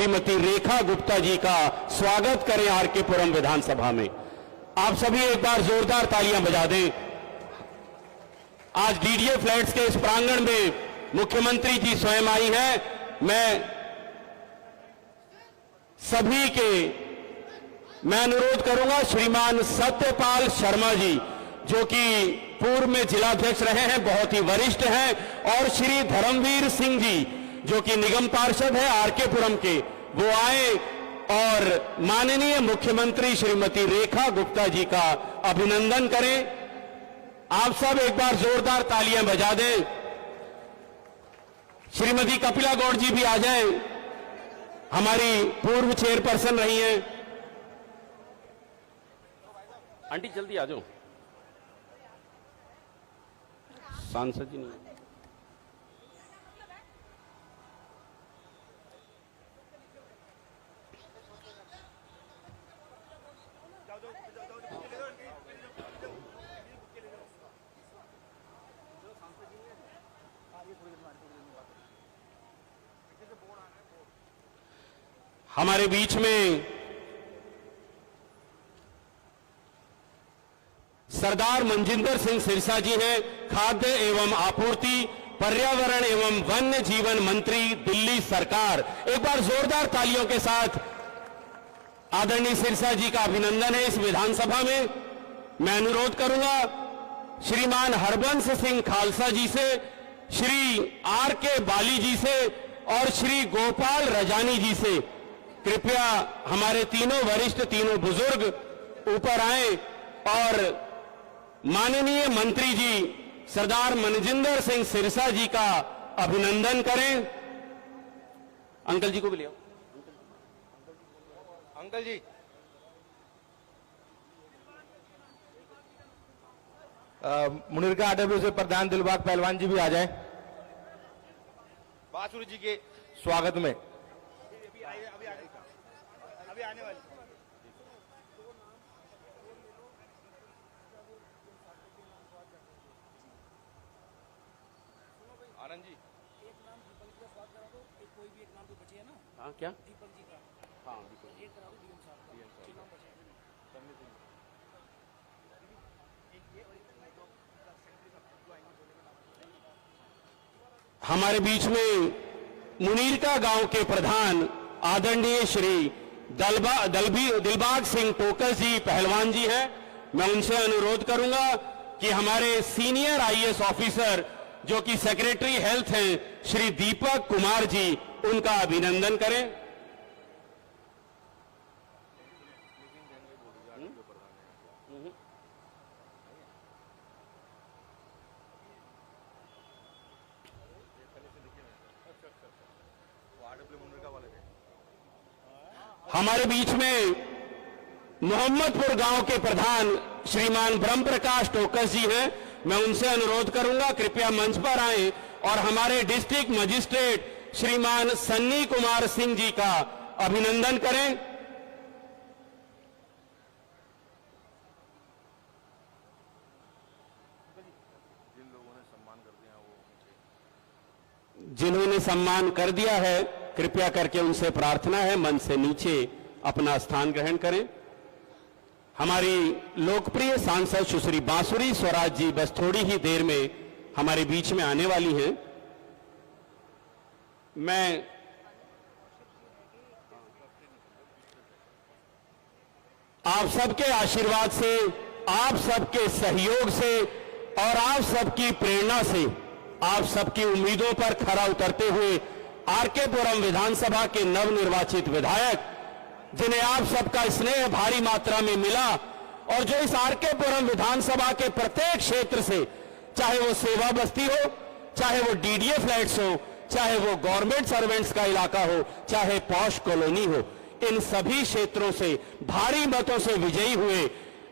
श्रीमती रेखा गुप्ता जी का स्वागत करें आरके पुरम विधानसभा में। आप सभी एक बार जोरदार तालियां बजा दें। आज डीडीए फ्लैट्स के इस प्रांगण में मुख्यमंत्री जी स्वयं आई हैं। मैं सभी के अनुरोध करूंगा, श्रीमान सत्यपाल शर्मा जी जो कि पूर्व में जिलाध्यक्ष रहे हैं, बहुत ही वरिष्ठ हैं, और श्री धर्मवीर सिंह जी जो कि निगम पार्षद है आरके पुरम के, वो आए और माननीय मुख्यमंत्री श्रीमती रेखा गुप्ता जी का अभिनंदन करें। आप सब एक बार जोरदार तालियां बजा दें। श्रीमती कपिला गौड़ जी भी आ जाएं, हमारी पूर्व चेयरपर्सन रही हैं। आंटी जल्दी आ जाओ, सांसद जी नहीं। हमारे बीच में सरदार मनजिंदर सिंह सिरसा जी हैं, खाद्य एवं आपूर्ति, पर्यावरण एवं वन्य जीवन मंत्री, दिल्ली सरकार। एक बार जोरदार तालियों के साथ आदरणीय सिरसा जी का अभिनंदन है इस विधानसभा में। मैं अनुरोध करूंगा श्रीमान हरबंस सिंह खालसा जी से, श्री आरके बाली जी से और श्री गोपाल रजानी जी से, कृपया हमारे तीनों वरिष्ठ, तीनों बुजुर्ग ऊपर आए और माननीय मंत्री जी सरदार मनजिंदर सिंह सिरसा जी का अभिनंदन करें। अंकल जी को भी ले आओ। अंकल जी, मुनीरका आरडब्ल्यू से प्रधान दिलबाग पहलवान जी भी आ जाएं बासुरी जी के स्वागत में। अभी आने वाली। आनंद जी, एक नाम दीपक जी का स्वागत करा दो, कोई भी एक नाम तो बचे है ना। हाँ क्या? दीपक जी का। हाँ एक करा दो, डीएम साहब का। एक नाम बचे हैं। हमारे बीच में मुनीरका गांव के प्रधान आदरणीय श्री दिलबाग सिंह टोकस जी पहलवान जी हैं। मैं उनसे अनुरोध करूंगा कि हमारे सीनियर आईएएस ऑफिसर जो कि सेक्रेटरी हेल्थ हैं श्री दीपक कुमार जी, उनका अभिनंदन करें। हमारे बीच में मोहम्मदपुर गांव के प्रधान श्रीमान ब्रह्म प्रकाश टोकस जी हैं। मैं उनसे अनुरोध करूंगा कृपया मंच पर आएं और हमारे डिस्ट्रिक्ट मजिस्ट्रेट श्रीमान सन्नी कुमार सिंह जी का अभिनंदन करें। जिन्होंने सम्मान कर दिया है, कृपया करके उनसे प्रार्थना है मंच से नीचे अपना स्थान ग्रहण करें। हमारी लोकप्रिय सांसद सुश्री बांसुरी स्वराज जी बस थोड़ी ही देर में हमारे बीच में आने वाली हैं। मैं आप सबके आशीर्वाद से, आप सबके सहयोग से और आप सबकी प्रेरणा से, आप सबकी उम्मीदों पर खरा उतरते हुए आरके पुरम विधानसभा के नवनिर्वाचित विधायक, जिन्हें आप सबका स्नेह भारी मात्रा में मिला और जो इस आरके पुरम विधानसभा के प्रत्येक क्षेत्र से, चाहे वो सेवा बस्ती हो, चाहे वो डीडीए फ्लैट्स हो, चाहे वो गवर्नमेंट सर्वेंट्स का इलाका हो, चाहे पॉश कॉलोनी हो, इन सभी क्षेत्रों से भारी मतों से विजयी हुए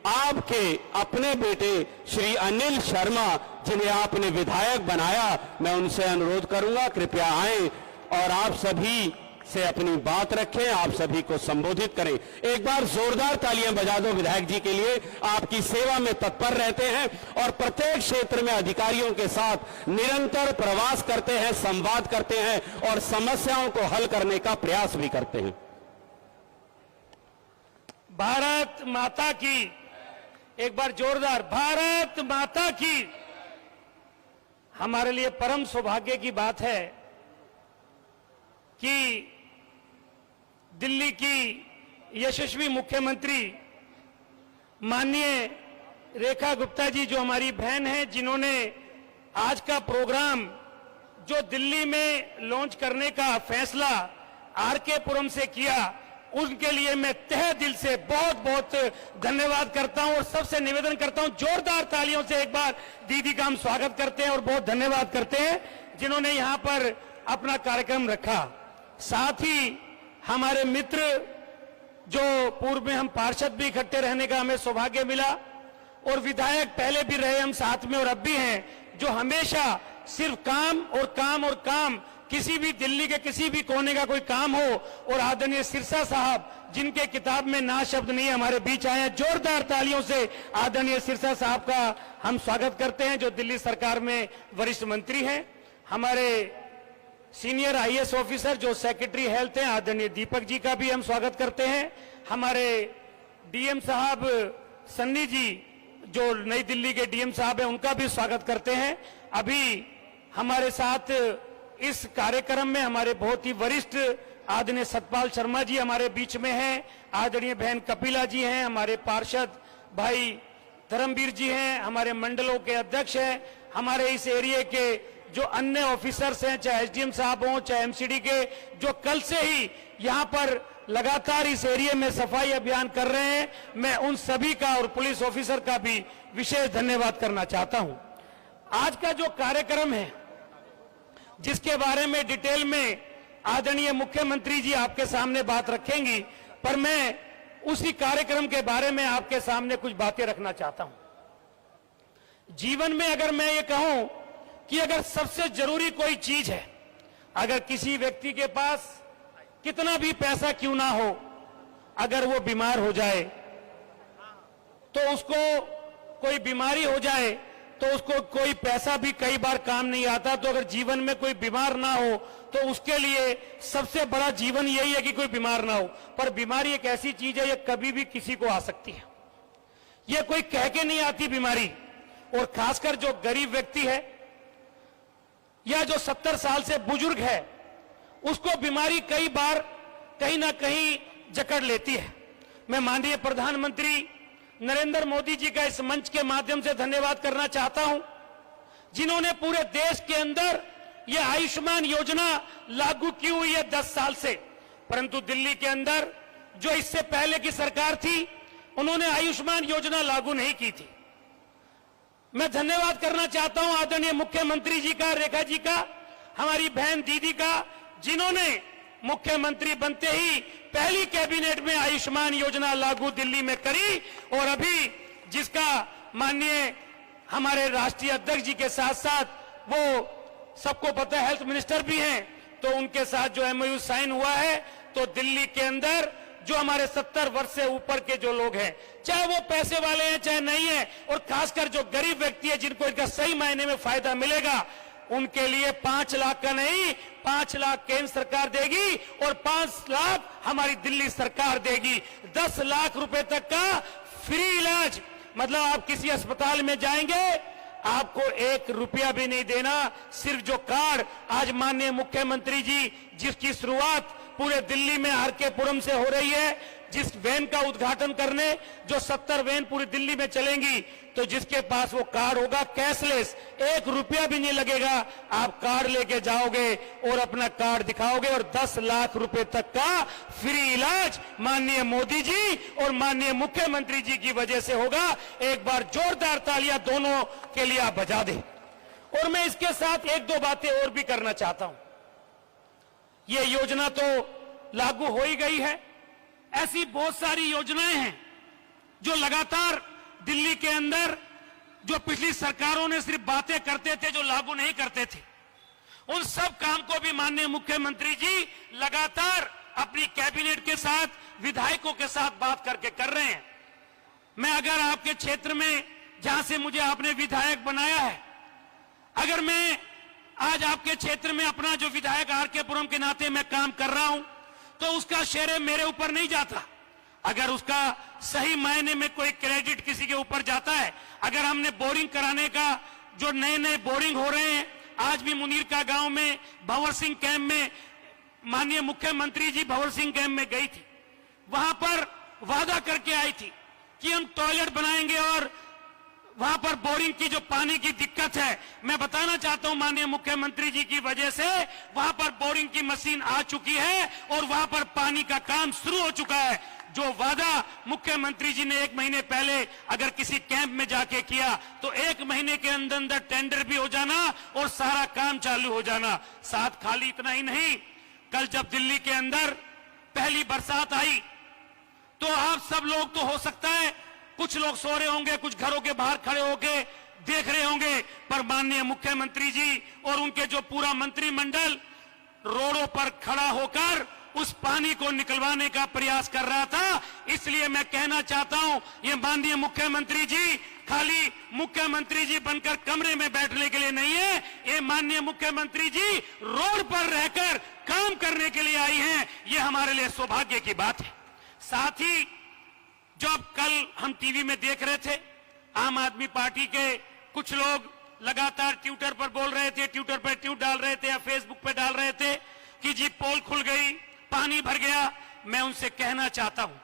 आपके अपने बेटे श्री अनिल शर्मा, जिन्हें आपने विधायक बनाया, मैं उनसे अनुरोध करूंगा कृपया आएं और आप सभी से अपनी बात रखें, आप सभी को संबोधित करें। एक बार जोरदार तालियां बजा दो विधायक जी के लिए, आपकी सेवा में तत्पर रहते हैं और प्रत्येक क्षेत्र में अधिकारियों के साथ निरंतर प्रवास करते हैं, संवाद करते हैं और समस्याओं को हल करने का प्रयास भी करते हैं। भारत माता की, एक बार जोरदार भारत माता की। हमारे लिए परम सौभाग्य की बात है कि दिल्ली की यशस्वी मुख्यमंत्री माननीय रेखा गुप्ता जी, जो हमारी बहन है, जिन्होंने आज का प्रोग्राम जो दिल्ली में लॉन्च करने का फैसला आरके पुरम से किया, उनके लिए मैं तहे दिल से बहुत बहुत धन्यवाद करता हूं और सबसे निवेदन करता हूं जोरदार तालियों से एक बार दीदी का हम स्वागत करते हैं और बहुत धन्यवाद करते हैं जिन्होंने यहां पर अपना कार्यक्रम रखा। साथ ही हमारे मित्र, जो पूर्व में हम पार्षद भी इकट्ठे रहने का हमें सौभाग्य मिला और विधायक पहले भी रहे हम साथ में और अब भी हैं, जो हमेशा सिर्फ काम और काम और काम, किसी भी दिल्ली के किसी भी कोने का कोई काम हो, और आदरणीय सिरसा साहब जिनके किताब में ना शब्द नहीं हमारे बीच आए हैं। जोरदार तालियों से आदरणीय सिरसा साहब का हम स्वागत करते हैं, जो दिल्ली सरकार में वरिष्ठ मंत्री हैं। हमारे सीनियर आईएएस ऑफिसर जो सेक्रेटरी हेल्थ हैं, आदरणीय दीपक जी का भी हम स्वागत करते हैं। हमारे डीएम साहब सन्नी जी, जो नई दिल्ली के डीएम साहब हैं, उनका भी स्वागत करते हैं। अभी हमारे साथ इस कार्यक्रम में हमारे बहुत ही वरिष्ठ आदरणीय सतपाल शर्मा जी हमारे बीच में हैं, आदरणीय बहन कपिला जी हैं, हमारे पार्षद भाई धर्मवीर जी हैं, हमारे मंडलों के अध्यक्ष हैं, हमारे इस एरिया के जो अन्य ऑफिसर्स हैं, चाहे एसडीएम साहब हों, चाहे एमसीडी के, जो कल से ही यहाँ पर लगातार इस एरिया में सफाई अभियान कर रहे हैं, मैं उन सभी का और पुलिस ऑफिसर का भी विशेष धन्यवाद करना चाहता हूं। आज का जो कार्यक्रम है, जिसके बारे में डिटेल में आदरणीय मुख्यमंत्री जी आपके सामने बात रखेंगी, पर मैं उसी कार्यक्रम के बारे में आपके सामने कुछ बातें रखना चाहता हूं। जीवन में अगर मैं ये कहूं कि अगर सबसे जरूरी कोई चीज है, अगर किसी व्यक्ति के पास कितना भी पैसा क्यों ना हो, अगर वो बीमार हो जाए, तो उसको कोई बीमारी हो जाए तो उसको कोई पैसा भी कई बार काम नहीं आता। तो अगर जीवन में कोई बीमार ना हो तो उसके लिए सबसे बड़ा जीवन यही है कि कोई बीमार ना हो। पर बीमारी एक ऐसी चीज है, ये कभी भी किसी को आ सकती है, ये कोई कह के नहीं आती बीमारी। और खासकर जो गरीब व्यक्ति है या जो 70 साल से बुजुर्ग है, उसको बीमारी कई बार कहीं ना कहीं जकड़ लेती है। मैं माननीय प्रधानमंत्री नरेंद्र मोदी जी का इस मंच के माध्यम से धन्यवाद करना चाहता हूं, जिन्होंने पूरे देश के अंदर यह आयुष्मान योजना लागू की हुई है 10 साल से। परंतु दिल्ली के अंदर जो इससे पहले की सरकार थी, उन्होंने आयुष्मान योजना लागू नहीं की थी। मैं धन्यवाद करना चाहता हूं आदरणीय मुख्यमंत्री जी का, रेखा जी का, हमारी बहन दीदी का, जिन्होंने मुख्यमंत्री बनते ही पहली कैबिनेट में आयुष्मान योजना लागू दिल्ली में करी। और अभी जिसका माननीय हमारे राष्ट्रीय अध्यक्ष जी के साथ साथ, वो सबको पता है, हेल्थ मिनिस्टर भी हैं, तो उनके साथ जो एमओयू साइन हुआ है, तो दिल्ली के अंदर जो हमारे 70 वर्ष से ऊपर के जो लोग हैं, चाहे वो पैसे वाले हैं चाहे नहीं है, और खासकर जो गरीब व्यक्ति है जिनको इनका सही मायने में फायदा मिलेगा, उनके लिए 5 लाख का नहीं, 5 लाख केंद्र सरकार देगी और 5 लाख हमारी दिल्ली सरकार देगी। 10 लाख रुपए तक का फ्री इलाज, मतलब आप किसी अस्पताल में जाएंगे, आपको 1 रुपया भी नहीं देना। सिर्फ जो कार्ड आज माननीय मुख्यमंत्री जी, जिसकी शुरुआत पूरे दिल्ली में आरके पुरम से हो रही है, जिस वैन का उद्घाटन करने, जो 70 वैन पूरी दिल्ली में चलेंगी, तो जिसके पास वो कार्ड होगा कैशलेस, 1 रुपया भी नहीं लगेगा, आप कार्ड लेके जाओगे और अपना कार्ड दिखाओगे और 10 लाख रुपए तक का फ्री इलाज माननीय मोदी जी और माननीय मुख्यमंत्री जी की वजह से होगा। एक बार जोरदार तालियां दोनों के लिए आप बजा दें। और मैं इसके साथ 1-2 बातें और भी करना चाहता हूं। ये योजना तो लागू हो ही गई है, ऐसी बहुत सारी योजनाएं हैं जो लगातार दिल्ली के अंदर, जो पिछली सरकारों ने सिर्फ बातें करते थे, जो लागू नहीं करते थे, उन सब काम को भी माननीय मुख्यमंत्री जी लगातार अपनी कैबिनेट के साथ विधायकों के साथ बात करके कर रहे हैं। मैं अगर आपके क्षेत्र में जहां से मुझे आपने विधायक बनाया है, अगर मैं आज आपके क्षेत्र में अपना जो विधायक आरके पुरम के नाते मैं काम कर रहा हूं, तो उसका श्रेय मेरे ऊपर नहीं जाता। अगर उसका सही मायने में कोई क्रेडिट किसी के ऊपर जाता है, अगर हमने बोरिंग कराने का जो नए नए बोरिंग हो रहे हैं, आज भी मुनीर का गांव में भंवर सिंह कैंप में माननीय मुख्यमंत्री जी भंवर सिंह कैंप में गई थी, वहां पर वादा करके आई थी कि हम टॉयलेट बनाएंगे और वहां पर बोरिंग की जो पानी की दिक्कत है, मैं बताना चाहता हूं माननीय मुख्यमंत्री जी की वजह से वहां पर बोरिंग की मशीन आ चुकी है और वहां पर पानी का काम शुरू हो चुका है। जो वादा मुख्यमंत्री जी ने 1 महीने पहले अगर किसी कैंप में जाके किया, तो 1 महीने के अंदर अंदर टेंडर भी हो जाना और सारा काम चालू हो जाना। साथ खाली इतना ही नहीं, कल जब दिल्ली के अंदर पहली बरसात आई, तो आप सब लोग तो हो सकता है कुछ लोग सो रहे होंगे, कुछ घरों के बाहर खड़े होके देख रहे होंगे, पर माननीय मुख्यमंत्री जी और उनके जो पूरा मंत्रिमंडल रोडों पर खड़ा होकर उस पानी को निकलवाने का प्रयास कर रहा था। इसलिए मैं कहना चाहता हूं, ये माननीय मुख्यमंत्री जी खाली मुख्यमंत्री जी बनकर कमरे में बैठने के लिए नहीं है, ये माननीय मुख्यमंत्री जी रोड पर रहकर काम करने के लिए आई हैं। ये हमारे लिए सौभाग्य की बात है। साथ ही जब कल हम टीवी में देख रहे थे, आम आदमी पार्टी के कुछ लोग लगातार ट्विटर पर बोल रहे थे, ट्विटर पर ट्वीट डाल रहे थे या फेसबुक पर डाल रहे थे कि जी पोल खुल गई, पानी भर गया। मैं उनसे कहना चाहता हूं,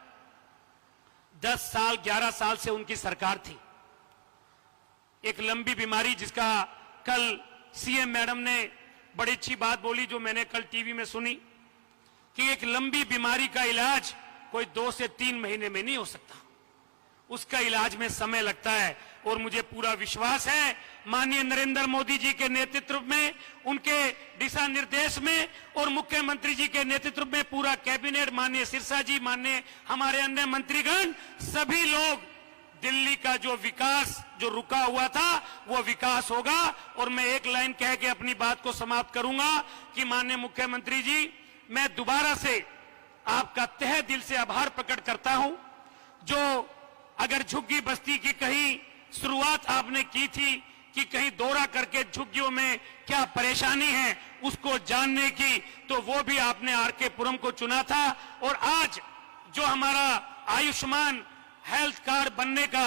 10 साल 11 साल से उनकी सरकार थी। एक लंबी बीमारी जिसका कल सीएम मैडम ने बड़ी अच्छी बात बोली, जो मैंने कल टीवी में सुनी, कि एक लंबी बीमारी का इलाज कोई 2 से 3 महीने में नहीं हो सकता, उसका इलाज में समय लगता है। और मुझे पूरा विश्वास है माननीय नरेंद्र मोदी जी के नेतृत्व में, उनके दिशा निर्देश में और मुख्यमंत्री जी के नेतृत्व में पूरा कैबिनेट, माननीय सिरसा जी, माननीय हमारे अन्य मंत्रीगण, सभी लोग दिल्ली का जो विकास जो रुका हुआ था वो विकास होगा। और मैं एक लाइन कह के अपनी बात को समाप्त करूंगा कि माननीय मुख्यमंत्री जी, मैं दोबारा से आपका तहे दिल से आभार प्रकट करता हूं। जो अगर झुग्गी बस्ती की कहीं शुरुआत आपने की थी कि कहीं दौरा करके झुग्गियों में क्या परेशानी है उसको जानने की, तो वो भी आपने आरके पुरम को चुना था। और आज जो हमारा आयुष्मान हेल्थ कार्ड बनने का,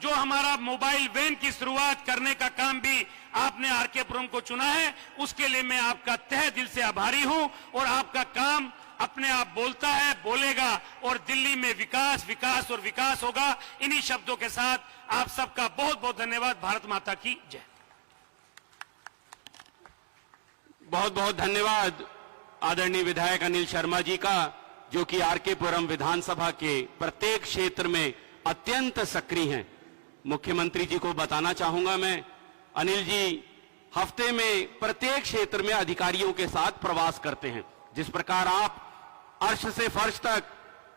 जो हमारा मोबाइल वैन की शुरुआत करने का काम भी आपने आरके पुरम को चुना है, उसके लिए मैं आपका तहे दिल से आभारी हूं। और आपका काम अपने आप बोलता है, बोलेगा, और दिल्ली में विकास विकास और विकास होगा। इन्हीं शब्दों के साथ आप सबका बहुत बहुत धन्यवाद। भारत माता की जय। बहुत बहुत धन्यवाद आदरणीय विधायक अनिल शर्मा जी का, जो कि आरके पुरम विधानसभा के प्रत्येक क्षेत्र में अत्यंत सक्रिय हैं। मुख्यमंत्री जी को बताना चाहूंगा मैं, अनिल जी हफ्ते में प्रत्येक क्षेत्र में अधिकारियों के साथ प्रवास करते हैं। जिस प्रकार आप अर्श से फर्श तक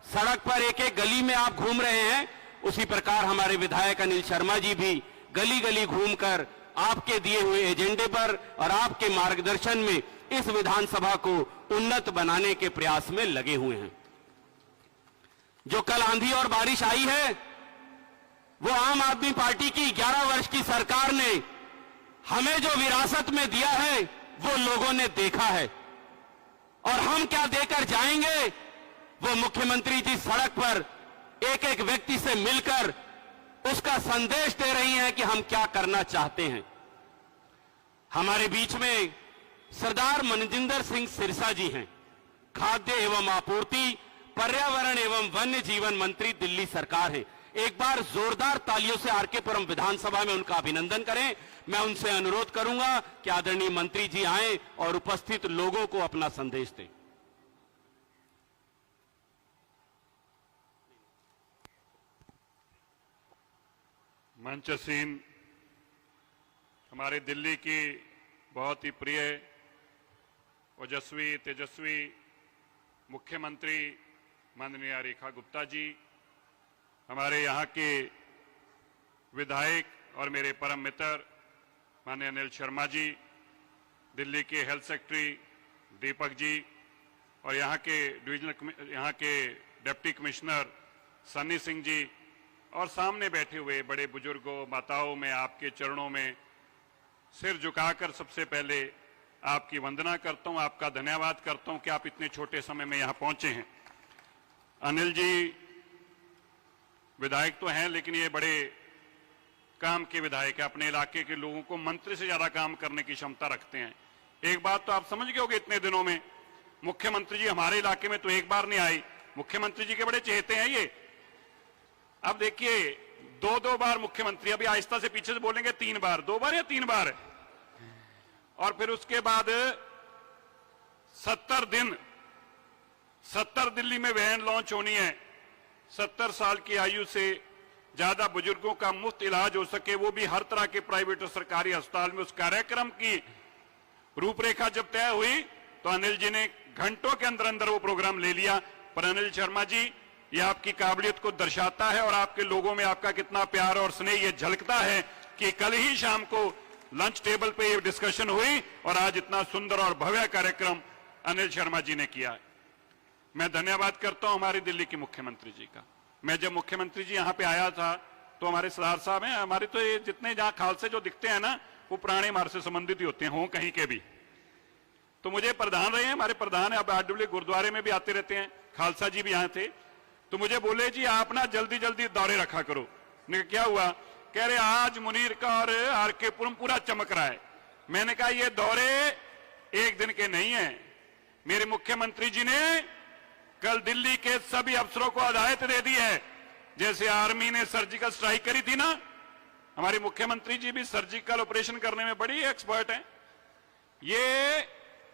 सड़क पर एक एक गली में आप घूम रहे हैं, उसी प्रकार हमारे विधायक अनिल शर्मा जी भी गली गली घूमकर आपके दिए हुए एजेंडे पर और आपके मार्गदर्शन में इस विधानसभा को उन्नत बनाने के प्रयास में लगे हुए हैं। जो कल आंधी और बारिश आई है, वो आम आदमी पार्टी की 11 वर्ष की सरकार ने हमें जो विरासत में दिया है वो लोगों ने देखा है। और हम क्या देकर जाएंगे, वो मुख्यमंत्री जी सड़क पर एक एक व्यक्ति से मिलकर उसका संदेश दे रही हैं कि हम क्या करना चाहते हैं। हमारे बीच में सरदार मनजिंदर सिंह सिरसा जी हैं, खाद्य एवं आपूर्ति, पर्यावरण एवं वन्य जीवन मंत्री दिल्ली सरकार है। एक बार जोरदार तालियों से आरके पुरम विधानसभा में उनका अभिनंदन करें। मैं उनसे अनुरोध करूंगा कि आदरणीय मंत्री जी आएं और उपस्थित लोगों को अपना संदेश दें। मंचसीन हमारे दिल्ली की बहुत ही प्रिय ओजस्वी तेजस्वी मुख्यमंत्री माननीय रेखा गुप्ता जी, हमारे यहाँ के विधायक और मेरे परम मित्र माननीय अनिल शर्मा जी, दिल्ली के हेल्थ सेक्रेटरी दीपक जी और यहाँ के डिप्टी कमिश्नर सन्नी सिंह जी और सामने बैठे हुए बड़े बुजुर्गों माताओं, में आपके चरणों में सिर झुकाकर सबसे पहले आपकी वंदना करता हूं, आपका धन्यवाद करता हूं कि आप इतने छोटे समय में यहां पहुंचे हैं। अनिल जी विधायक तो हैं, लेकिन ये बड़े काम के विधायक है, अपने इलाके के लोगों को मंत्री से ज्यादा काम करने की क्षमता रखते हैं। एक बात तो आप समझ गए होंगे, इतने दिनों में मुख्यमंत्री जी हमारे इलाके में तो एक बार नहीं आई। मुख्यमंत्री जी के बड़े चहेते हैं ये। अब देखिए, दो बार मुख्यमंत्री, अभी आहिस्ता से पीछे से बोलेंगे 3 बार, 2 बार या 3 बार, और फिर उसके बाद 70 दिन 70 दिल्ली में वैन लॉन्च होनी है। 70 साल की आयु से ज्यादा बुजुर्गों का मुफ्त इलाज हो सके, वो भी हर तरह के प्राइवेट और सरकारी अस्पताल में। उस कार्यक्रम की रूपरेखा जब तय हुई तो अनिल जी ने घंटों के अंदर अंदर वो प्रोग्राम ले लिया। पर अनिल शर्मा जी, ये आपकी काबिलियत को दर्शाता है और आपके लोगों में आपका कितना प्यार और स्नेह ये झलकता है कि कल ही शाम को लंच टेबल पे ये डिस्कशन हुई और आज इतना सुंदर और भव्य कार्यक्रम अनिल शर्मा जी ने किया है। मैं धन्यवाद करता हूं हमारी दिल्ली के मुख्यमंत्री जी का। मैं जब मुख्यमंत्री जी यहां पे आया था तो हमारे सरदार साहब हैं, हमारे तो ये जितने जहां खालसे जो दिखते हैं ना, वो पुराने हमारे से संबंधित ही होते हैं, हो कहीं के भी। तो मुझे प्रधान रहे हैं, हमारे प्रधान है, अब आरडब्ल्यू गुरुद्वारे में भी आते रहते हैं, खालसा जी भी यहां थे। तो मुझे बोले जी आप ना जल्दी जल्दी दौरे रखा करो। क्या हुआ? कह रहे आज मुनीर का और आरके पुरम पूरा चमक रहा है। मैंने कहा ये दौरे एक दिन के नहीं है। मेरे मुख्यमंत्री जी ने कल दिल्ली के सभी अफसरों को हिदायत दे दी है। जैसे आर्मी ने सर्जिकल स्ट्राइक करी थी ना, हमारे मुख्यमंत्री जी भी सर्जिकल ऑपरेशन करने में बड़ी एक्सपर्ट हैं। ये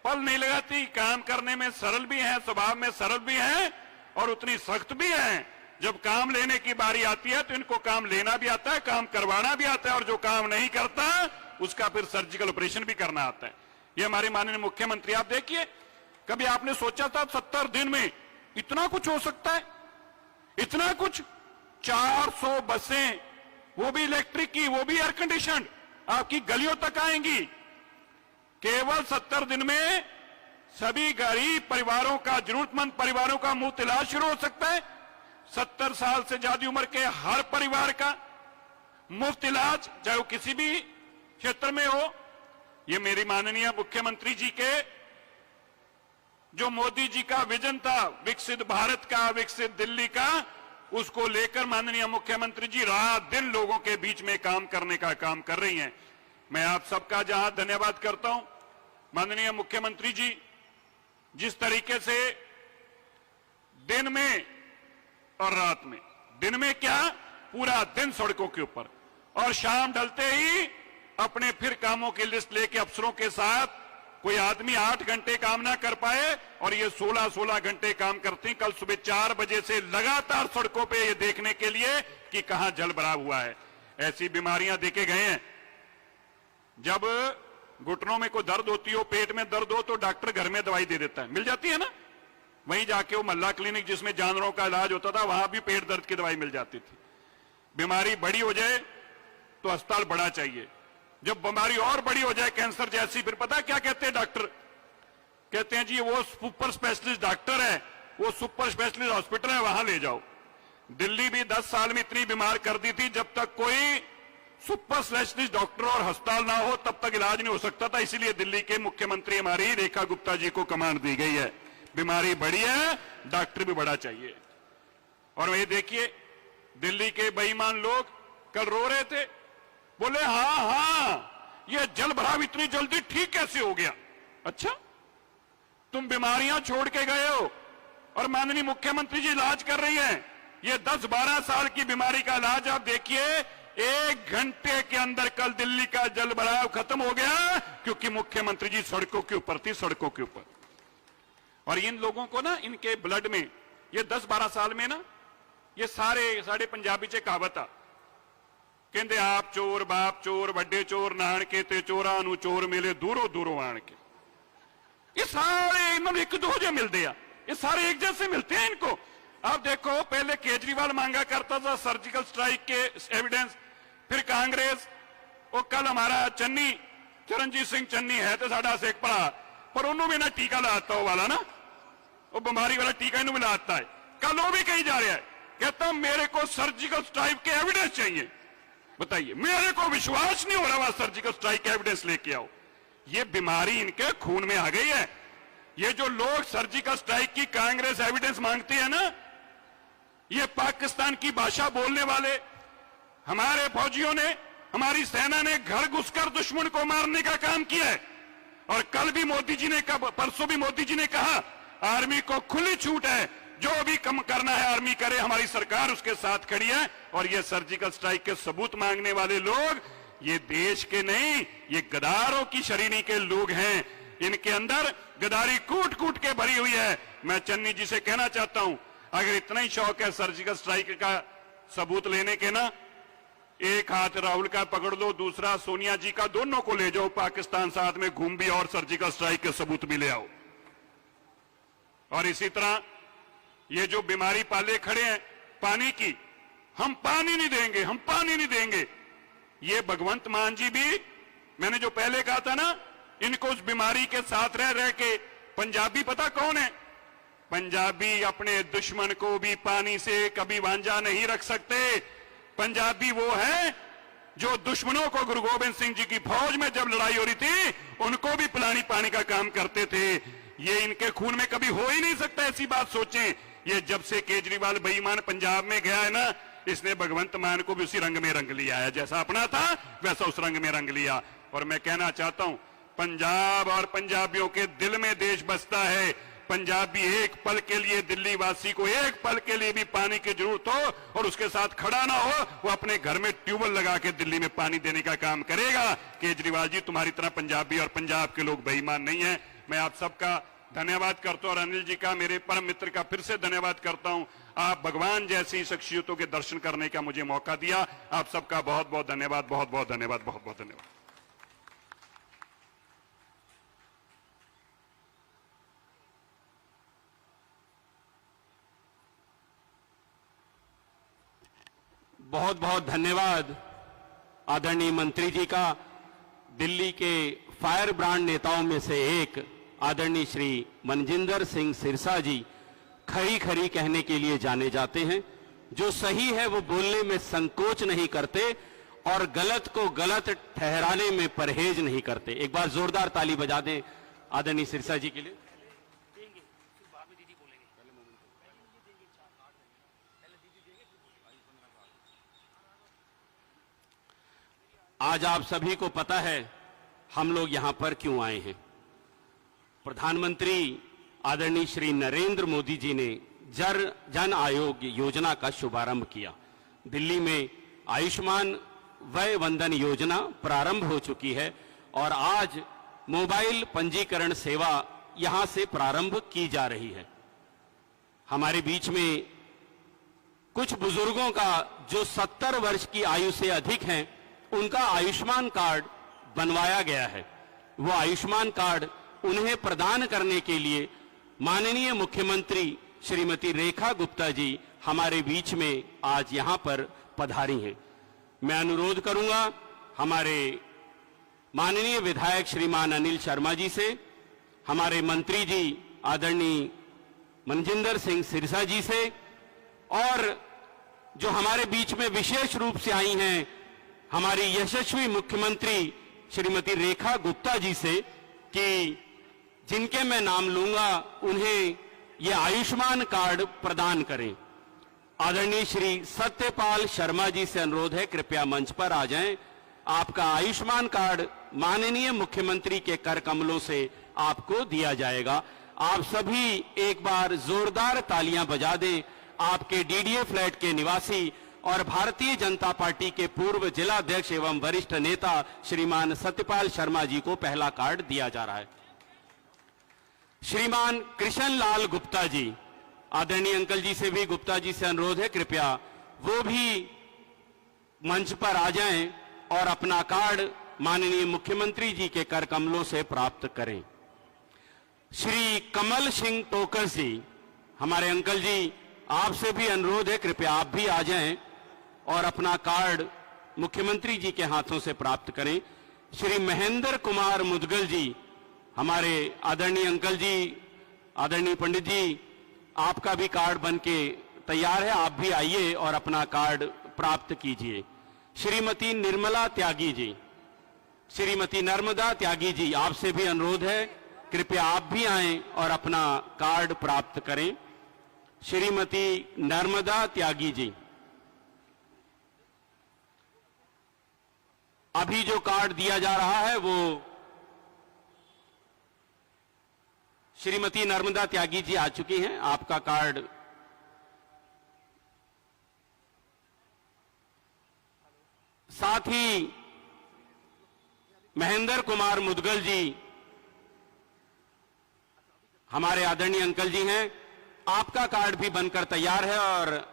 पल नहीं लगाती, काम करने में सरल भी हैं, स्वभाव में सरल भी हैं और उतनी सख्त भी हैं। जब काम लेने की बारी आती है तो इनको काम लेना भी आता है, काम करवाना भी आता है, और जो काम नहीं करता उसका फिर सर्जिकल ऑपरेशन भी करना आता है। ये हमारे माननीय मुख्यमंत्री, आप देखिए, कभी आपने सोचा था 70 दिन में इतना कुछ हो सकता है? इतना कुछ, 400 बसें, वो भी इलेक्ट्रिक की, वो भी एयर कंडीशन, आपकी गलियों तक आएंगी। केवल 70 दिन में सभी गरीब परिवारों का, जरूरतमंद परिवारों का मुफ्त इलाज शुरू हो सकता है। 70 साल से ज्यादा उम्र के हर परिवार का मुफ्त इलाज, चाहे वो किसी भी क्षेत्र में हो। ये मेरी माननीय मुख्यमंत्री जी के जो मोदी जी का विजन था, विकसित भारत का, विकसित दिल्ली का, उसको लेकर माननीय मुख्यमंत्री जी रात दिन लोगों के बीच में काम करने का काम कर रही हैं। मैं आप सबका जहां धन्यवाद करता हूं, माननीय मुख्यमंत्री जी जिस तरीके से दिन में और रात में, दिन में क्या, पूरा दिन सड़कों के ऊपर, और शाम ढलते ही अपने फिर कामों की लिस्ट लेके अफसरों के साथ, कोई आदमी 8 घंटे काम ना कर पाए और ये 16-16 घंटे काम करती। कल सुबह 4 बजे से लगातार सड़कों पे ये देखने के लिए कि कहां जल भराव हुआ है। ऐसी बीमारियां देखे गए हैं, जब घुटनों में कोई दर्द होती हो, पेट में दर्द हो, तो डॉक्टर घर में दवाई दे देता है, मिल जाती है ना। वहीं जाके वो मल्ला क्लिनिक जिसमें जानवरों का इलाज होता था, वहां भी पेट दर्द की दवाई मिल जाती थी। बीमारी बड़ी हो जाए तो अस्पताल बड़ा चाहिए। जब बीमारी और बड़ी हो जाए, कैंसर जैसी, फिर पता क्या कहते हैं डॉक्टर? कहते हैं जी वो सुपर स्पेशलिस्ट डॉक्टर है, वो सुपर स्पेशलिस्ट हॉस्पिटल है, वहां ले जाओ। दिल्ली भी 10 साल में इतनी बीमार कर दी थी, जब तक कोई सुपर स्पेशलिस्ट डॉक्टर और अस्पताल ना हो तब तक इलाज नहीं हो सकता था। इसीलिए दिल्ली के मुख्यमंत्री हमारी रेखा गुप्ता जी को कमांड दी गई है। बीमारी बड़ी है, डॉक्टर भी बड़ा चाहिए। और ये देखिए, दिल्ली के बेईमान लोग कल रो रहे थे, बोले हाँ, ये जल भराव इतनी जल्दी ठीक कैसे हो गया? अच्छा, तुम बीमारियां छोड़ के गए हो और माननीय मुख्यमंत्री जी इलाज कर रही हैं। ये 10-12 साल की बीमारी का इलाज आप देखिए, 1 घंटे के अंदर कल दिल्ली का जल भराव खत्म हो गया, क्योंकि मुख्यमंत्री जी सड़कों के ऊपर थी, सड़कों के ऊपर। और इन लोगों को ना, इनके ब्लड में ये 10-12 साल में ना, ये सारे पंजाबी च कहावत आ, कहते आप चोर बाप चोर वड्डे चोर नान के ते चोरां नूं चोर मिले दूरों दूरों आण के। ये सारे इन्होंने एक दूजे मिलते हैं, ये सारे एक जैसे मिलते हैं इनको। आप देखो, पहले केजरीवाल मांगा करता था सर्जिकल स्ट्राइक के एविडेंस, फिर कांग्रेस, और कल हमारा चन्नी ਚਰਨਜੀਤ ਸਿੰਘ ਚੰਨੀ ਹੈ ਤੇ ਸਾਡਾ ਸਿੱਖ ਭਰਾ, ਪਰ ਉਹਨੂੰ ਵੀ ਨਾ ਟੀਕਾ ਲਾਤਾ ਉਹ ਵਾਲਾ ਨਾ, वो बीमारी वाला टीका इन्हों मिलाता है। कल वो भी कही जा रहा है, कहता मेरे को सर्जिकल स्ट्राइक के एविडेंस चाहिए। बताइए, मेरे को विश्वास नहीं हो रहा, वहां सर्जिकल स्ट्राइक के एविडेंस लेके आओ। ये बीमारी इनके खून में आ गई है। ये जो लोग सर्जिकल स्ट्राइक की कांग्रेस एविडेंस मांगते हैं ना, ये पाकिस्तान की भाषा बोलने वाले हमारे फौजियों ने, हमारी सेना ने घर घुसकर दुश्मन को मारने का काम किया है। और कल भी मोदी जी ने कहा, परसों भी मोदी जी ने कहा, आर्मी को खुली छूट है, जो भी कम करना है आर्मी करे, हमारी सरकार उसके साथ खड़ी है। और ये सर्जिकल स्ट्राइक के सबूत मांगने वाले लोग ये देश के नहीं, ये गद्दारों की श्रेणी के लोग हैं। इनके अंदर गद्दारी कूट कूट के भरी हुई है। मैं चन्नी जी से कहना चाहता हूं, अगर इतना ही शौक है सर्जिकल स्ट्राइक का सबूत लेने के ना, एक हाथ राहुल का पकड़ लो, दूसरा सोनिया जी का, दोनों को ले जाओ पाकिस्तान, साथ में घूम भी और सर्जिकल स्ट्राइक के सबूत भी ले आओ। और इसी तरह ये जो बीमारी पाले खड़े हैं पानी की, हम पानी नहीं देंगे, हम पानी नहीं देंगे। ये भगवंत मान जी भी, मैंने जो पहले कहा था ना, इनको उस बीमारी के साथ रह रह के, पंजाबी पता कौन है? पंजाबी अपने दुश्मन को भी पानी से कभी वांझा नहीं रख सकते। पंजाबी वो है जो दुश्मनों को, गुरु गोबिंद सिंह जी की फौज में जब लड़ाई हो रही थी, उनको भी पिलानी पानी का काम करते थे। ये इनके खून में कभी हो ही नहीं सकता, ऐसी बात सोचें। ये जब से केजरीवाल बेईमान पंजाब में गया है ना, इसने भगवंत मान को भी उसी रंग में रंग लिया है, जैसा अपना था वैसा उस रंग में रंग लिया। और मैं कहना चाहता हूं, पंजाब और पंजाबियों के दिल में देश बसता है। पंजाबी एक पल के लिए, दिल्ली वासी को एक पल के लिए भी पानी की जरूरत हो और उसके साथ खड़ा ना हो, वो अपने घर में ट्यूबवेल लगा के दिल्ली में पानी देने का काम करेगा। केजरीवाल जी, तुम्हारी तरह पंजाबी और पंजाब के लोग बेईमान नहीं है। मैं आप सबका धन्यवाद करता हूं और अनिल जी का, मेरे परम मित्र का फिर से धन्यवाद करता हूं। आप भगवान जैसी शख्सियतों के दर्शन करने का मुझे मौका दिया। आप सबका बहुत बहुत धन्यवाद, बहुत बहुत धन्यवाद, बहुत बहुत धन्यवाद। बहुत बहुत धन्यवाद आदरणीय मंत्री जी का। दिल्ली के फायर ब्रांड नेताओं में से एक आदरणीय श्री मनजिंदर सिंह सिरसा जी खरी खरी कहने के लिए जाने जाते हैं। जो सही है वो बोलने में संकोच नहीं करते और गलत को गलत ठहराने में परहेज नहीं करते। एक बार जोरदार ताली बजा दें आदरणीय सिरसा जी के लिए। आज आप सभी को पता है हम लोग यहां पर क्यों आए हैं। प्रधानमंत्री आदरणीय श्री नरेंद्र मोदी जी ने जन आयोग योजना का शुभारंभ किया। दिल्ली में आयुष्मान वय वंदन योजना प्रारंभ हो चुकी है और आज मोबाइल पंजीकरण सेवा यहां से प्रारंभ की जा रही है। हमारे बीच में कुछ बुजुर्गों का जो 70 वर्ष की आयु से अधिक हैं, उनका आयुष्मान कार्ड बनवाया गया है। वो आयुष्मान कार्ड उन्हें प्रदान करने के लिए माननीय मुख्यमंत्री श्रीमती रेखा गुप्ता जी हमारे बीच में आज यहां पर पधारी हैं। मैं अनुरोध करूंगा हमारे माननीय विधायक श्रीमान अनिल शर्मा जी से, हमारे मंत्री जी आदरणीय मनजिंदर सिंह सिरसा जी से और जो हमारे बीच में विशेष रूप से आई हैं हमारी यशस्वी मुख्यमंत्री श्रीमती रेखा गुप्ता जी से, कि जिनके मैं नाम लूंगा उन्हें ये आयुष्मान कार्ड प्रदान करें। आदरणीय श्री सत्यपाल शर्मा जी से अनुरोध है, कृपया मंच पर आ जाएं। आपका आयुष्मान कार्ड माननीय मुख्यमंत्री के कर कमलों से आपको दिया जाएगा। आप सभी एक बार जोरदार तालियां बजा दें। आपके डीडीए फ्लैट के निवासी और भारतीय जनता पार्टी के पूर्व जिला अध्यक्ष एवं वरिष्ठ नेता श्रीमान सत्यपाल शर्मा जी को पहला कार्ड दिया जा रहा है। श्रीमान कृष्ण लाल गुप्ता जी, आदरणीय अंकल जी से भी गुप्ता जी से अनुरोध है, कृपया वो भी मंच पर आ जाएं और अपना कार्ड माननीय मुख्यमंत्री जी के कर कमलों से प्राप्त करें। श्री कमल सिंह टोकर जी, हमारे अंकल जी, आपसे भी अनुरोध है, कृपया आप भी आ जाएं और अपना कार्ड मुख्यमंत्री जी के हाथों से प्राप्त करें। श्री महेंद्र कुमार मुदगल जी, हमारे आदरणीय अंकल जी, आदरणीय पंडित जी, आपका भी कार्ड बनके तैयार है, आप भी आइए और अपना कार्ड प्राप्त कीजिए। श्रीमती निर्मला त्यागी जी, श्रीमती नर्मदा त्यागी जी, आपसे भी अनुरोध है, कृपया आप भी आएं और अपना कार्ड प्राप्त करें। श्रीमती नर्मदा त्यागी जी, अभी जो कार्ड दिया जा रहा है वो श्रीमती नर्मदा त्यागी जी आ चुकी हैं, आपका कार्ड साथ ही महेंद्र कुमार मुदगल जी, हमारे आदरणीय अंकल जी हैं, आपका कार्ड भी बनकर तैयार है और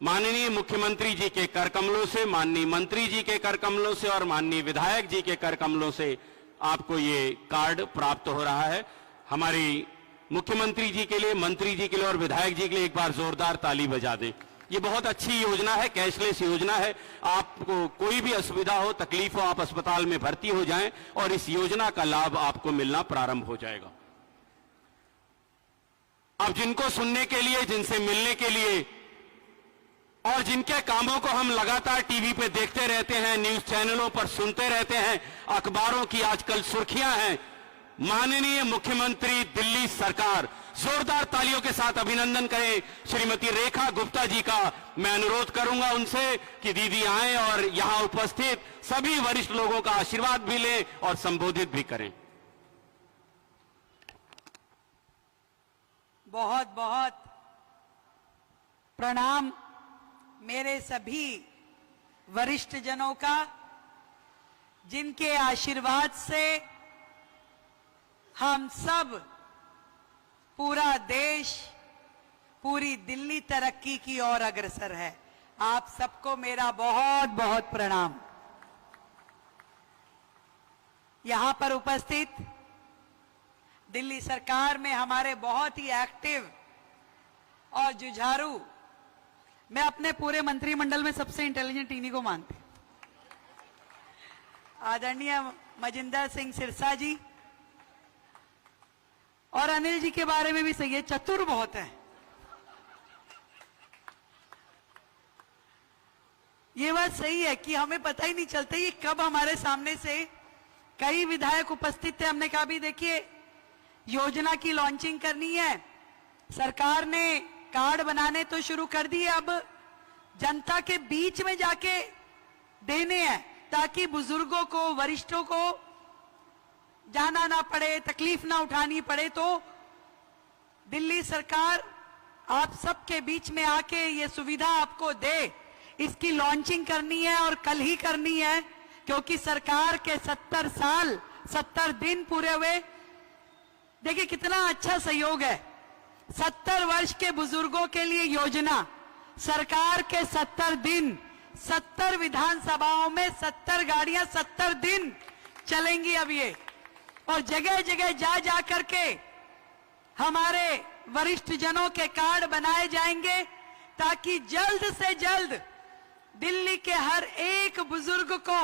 माननीय मुख्यमंत्री जी के कर कमलों से, माननीय मंत्री जी के कर कमलों से और माननीय विधायक जी के कर कमलों से आपको ये कार्ड प्राप्त हो रहा है। हमारी मुख्यमंत्री जी के लिए, मंत्री जी के लिए और विधायक जी के लिए एक बार जोरदार ताली बजा दें। ये बहुत अच्छी योजना है, कैशलेस योजना है। आपको कोई भी असुविधा हो, तकलीफ हो, आप अस्पताल में भर्ती हो जाएं और इस योजना का लाभ आपको मिलना प्रारंभ हो जाएगा। अब जिनको सुनने के लिए, जिनसे मिलने के लिए और जिनके कामों को हम लगातार टीवी पे देखते रहते हैं, न्यूज चैनलों पर सुनते रहते हैं, अखबारों की आजकल सुर्खियां हैं, माननीय मुख्यमंत्री दिल्ली सरकार, जोरदार तालियों के साथ अभिनंदन करें श्रीमती रेखा गुप्ता जी का। मैं अनुरोध करूंगा उनसे कि दीदी आएं और यहां उपस्थित सभी वरिष्ठ लोगों का आशीर्वाद भी लें और संबोधित भी करें। बहुत बहुत प्रणाम मेरे सभी वरिष्ठ जनों का, जिनके आशीर्वाद से हम सब, पूरा देश, पूरी दिल्ली तरक्की की ओर अग्रसर है। आप सबको मेरा बहुत बहुत प्रणाम। यहां पर उपस्थित दिल्ली सरकार में हमारे बहुत ही एक्टिव और जुझारू, मैं अपने पूरे मंत्रिमंडल में सबसे इंटेलिजेंट इन्हीं को मानती, आदरणीय मजिंदर सिंह सिरसा जी, और अनिल जी के बारे में भी सही है, चतुर बहुत है। ये बात सही है कि हमें पता ही नहीं चलता ये कब हमारे सामने से। कई विधायक उपस्थित थे, हमने कहा भी देखिए योजना की लॉन्चिंग करनी है, सरकार ने कार्ड बनाने तो शुरू कर दिए, अब जनता के बीच में जाके देने हैं ताकि बुजुर्गों को, वरिष्ठों को जाना ना पड़े, तकलीफ ना उठानी पड़े। तो दिल्ली सरकार आप सबके बीच में आके ये सुविधा आपको दे, इसकी लॉन्चिंग करनी है और कल ही करनी है, क्योंकि सरकार के 70 साल 70 दिन पूरे हुए। देखिए कितना अच्छा सहयोग है, 70 वर्ष के बुजुर्गों के लिए योजना, सरकार के 70 दिन, 70 विधानसभाओं में 70 गाड़ियां 70 दिन चलेंगी अब ये, और जगह जगह जा जा करके हमारे वरिष्ठ जनों के कार्ड बनाए जाएंगे ताकि जल्द से जल्द दिल्ली के हर एक बुजुर्ग को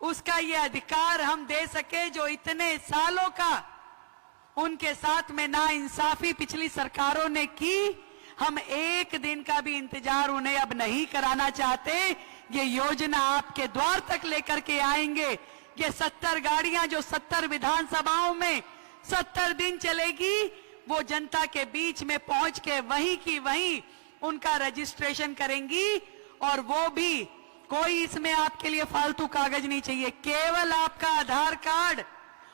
उसका ये अधिकार हम दे सके जो इतने सालों का उनके साथ में नाइंसाफी पिछली सरकारों ने की। हम एक दिन का भी इंतजार उन्हें अब नहीं कराना चाहते। ये योजना आपके द्वार तक लेकर के आएंगे। ये 70 गाड़ियां जो 70 विधानसभाओं में 70 दिन चलेगी, वो जनता के बीच में पहुंच के वहीं की वहीं उनका रजिस्ट्रेशन करेंगी, और वो भी कोई इसमें आपके लिए फालतू कागज नहीं चाहिए, केवल आपका आधार कार्ड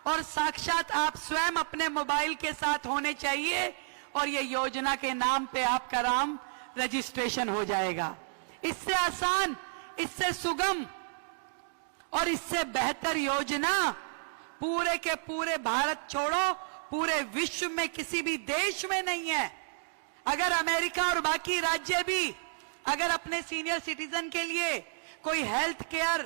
और साक्षात आप स्वयं अपने मोबाइल के साथ होने चाहिए, और ये योजना के नाम पे आपका नाम रजिस्ट्रेशन हो जाएगा। इससे आसान, इससे सुगम और इससे बेहतर योजना पूरे के पूरे भारत छोड़ो, पूरे विश्व में किसी भी देश में नहीं है। अगर अमेरिका और बाकी राज्य भी अगर अपने सीनियर सिटीजन के लिए कोई हेल्थ केयर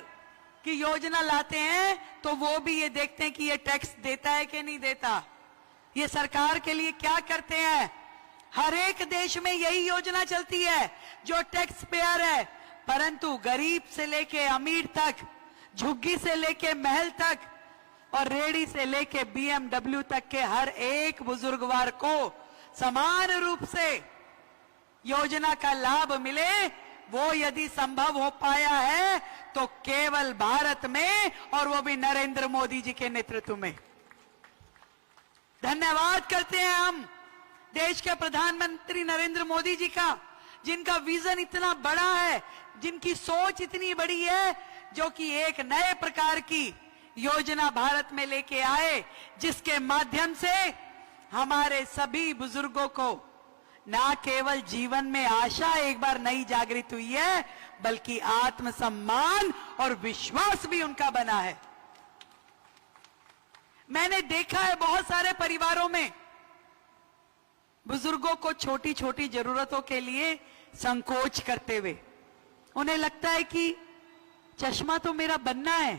की योजना लाते हैं तो वो भी ये देखते हैं कि ये टैक्स देता है कि नहीं देता, ये सरकार के लिए क्या करते हैं। हर एक देश में यही योजना चलती है जो टैक्स पेयर है, परंतु गरीब से लेके अमीर तक झुग्गी से लेके महल तक और रेडी से लेके BMW तक के हर एक बुजुर्गवार को समान रूप से योजना का लाभ मिले, वो यदि संभव हो पाया है तो केवल भारत में, और वो भी नरेंद्र मोदी जी के नेतृत्व में। धन्यवाद करते हैं हम देश के प्रधानमंत्री नरेंद्र मोदी जी का, जिनका विजन इतना बड़ा है, जिनकी सोच इतनी बड़ी है, जो कि एक नए प्रकार की योजना भारत में लेके आए, जिसके माध्यम से हमारे सभी बुजुर्गों को ना केवल जीवन में आशा एक बार नई जागृत हुई है, बल्कि आत्मसम्मान और विश्वास भी उनका बना है। मैंने देखा है बहुत सारे परिवारों में बुजुर्गों को छोटी छोटी जरूरतों के लिए संकोच करते हुए, उन्हें लगता है कि चश्मा तो मेरा बनना है,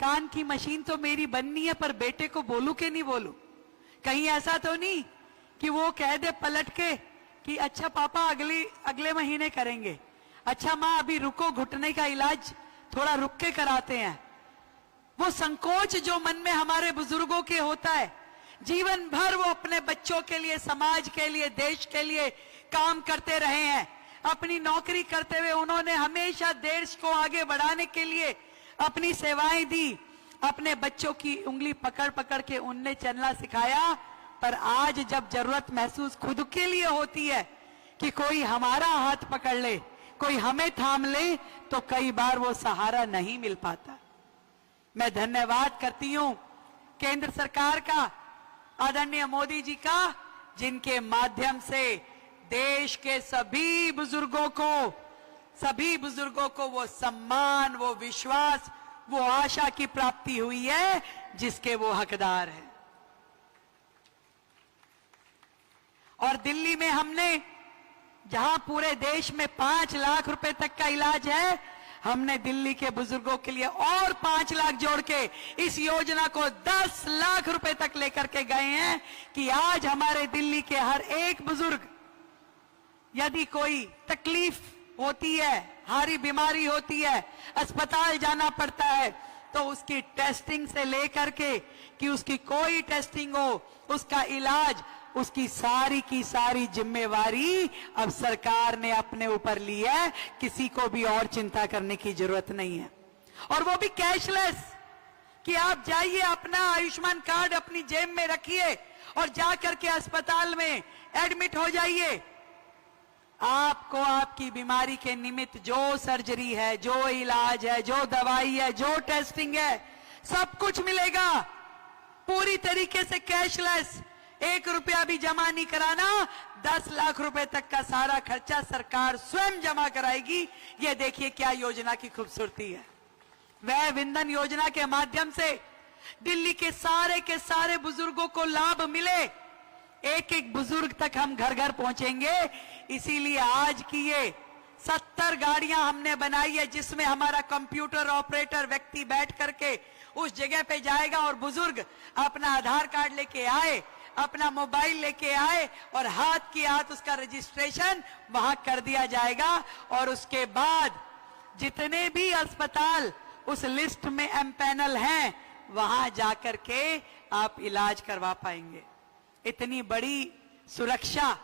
कान की मशीन तो मेरी बननी है, पर बेटे को बोलूं कि नहीं बोलूं? कहीं ऐसा तो नहीं कि वो कह दे पलट के कि अच्छा पापा अगले महीने करेंगे, अच्छा माँ अभी रुको, घुटने का इलाज थोड़ा रुक के कराते हैं। वो संकोच जो मन में हमारे बुजुर्गों के होता है, जीवन भर वो अपने बच्चों के लिए, समाज के लिए, देश के लिए काम करते रहे हैं। अपनी नौकरी करते हुए उन्होंने हमेशा देश को आगे बढ़ाने के लिए अपनी सेवाएं दी, अपने बच्चों की उंगली पकड़ पकड़ के उनने चलना सिखाया। पर आज जब जरूरत महसूस खुद के लिए होती है कि कोई हमारा हाथ पकड़ ले, कोई हमें थाम ले, तो कई बार वो सहारा नहीं मिल पाता। मैं धन्यवाद करती हूं केंद्र सरकार का, आदरणीय मोदी जी का, जिनके माध्यम से देश के सभी बुजुर्गों को वो सम्मान, वो विश्वास, वो आशा की प्राप्ति हुई है जिसके वो हकदार हैं। और दिल्ली में हमने, जहां पूरे देश में 5 लाख रुपए तक का इलाज है, हमने दिल्ली के बुजुर्गों के लिए और 5 लाख जोड़ के इस योजना को 10 लाख रुपए तक लेकर के गए हैं कि आज हमारे दिल्ली के हर एक बुजुर्ग, यदि कोई तकलीफ होती है, भारी बीमारी होती है, अस्पताल जाना पड़ता है, तो उसकी टेस्टिंग से लेकर के कि उसकी कोई टेस्टिंग हो, उसका इलाज, उसकी सारी की सारी जिम्मेवारी अब सरकार ने अपने ऊपर ली है। किसी को भी और चिंता करने की जरूरत नहीं है, और वो भी कैशलेस, कि आप जाइए, अपना आयुष्मान कार्ड अपनी जेब में रखिए और जाकर के अस्पताल में एडमिट हो जाइए। आपको आपकी बीमारी के निमित्त जो सर्जरी है, जो इलाज है, जो दवाई है, जो टेस्टिंग है, सब कुछ मिलेगा पूरी तरीके से कैशलेस। 1 रुपया भी जमा नहीं कराना, 10 लाख रुपए तक का सारा खर्चा सरकार स्वयं जमा कराएगी। ये देखिए क्या योजना की खूबसूरती है। वह विंधन योजना के माध्यम से दिल्ली के सारे बुजुर्गों को लाभ मिले, एक एक बुजुर्ग तक हम घर घर पहुंचेंगे। इसीलिए आज की ये 70 गाड़ियां हमने बनाई है, जिसमें हमारा कंप्यूटर ऑपरेटर व्यक्ति बैठ करके उस जगह पे जाएगा और बुजुर्ग अपना आधार कार्ड लेके आए, अपना मोबाइल लेके आए और हाथ की हाथ उसका रजिस्ट्रेशन वहां कर दिया जाएगा। और उसके बाद जितने भी अस्पताल उस लिस्ट में एमपैनल हैं, वहां जाकर के आप इलाज करवा पाएंगे। इतनी बड़ी सुरक्षा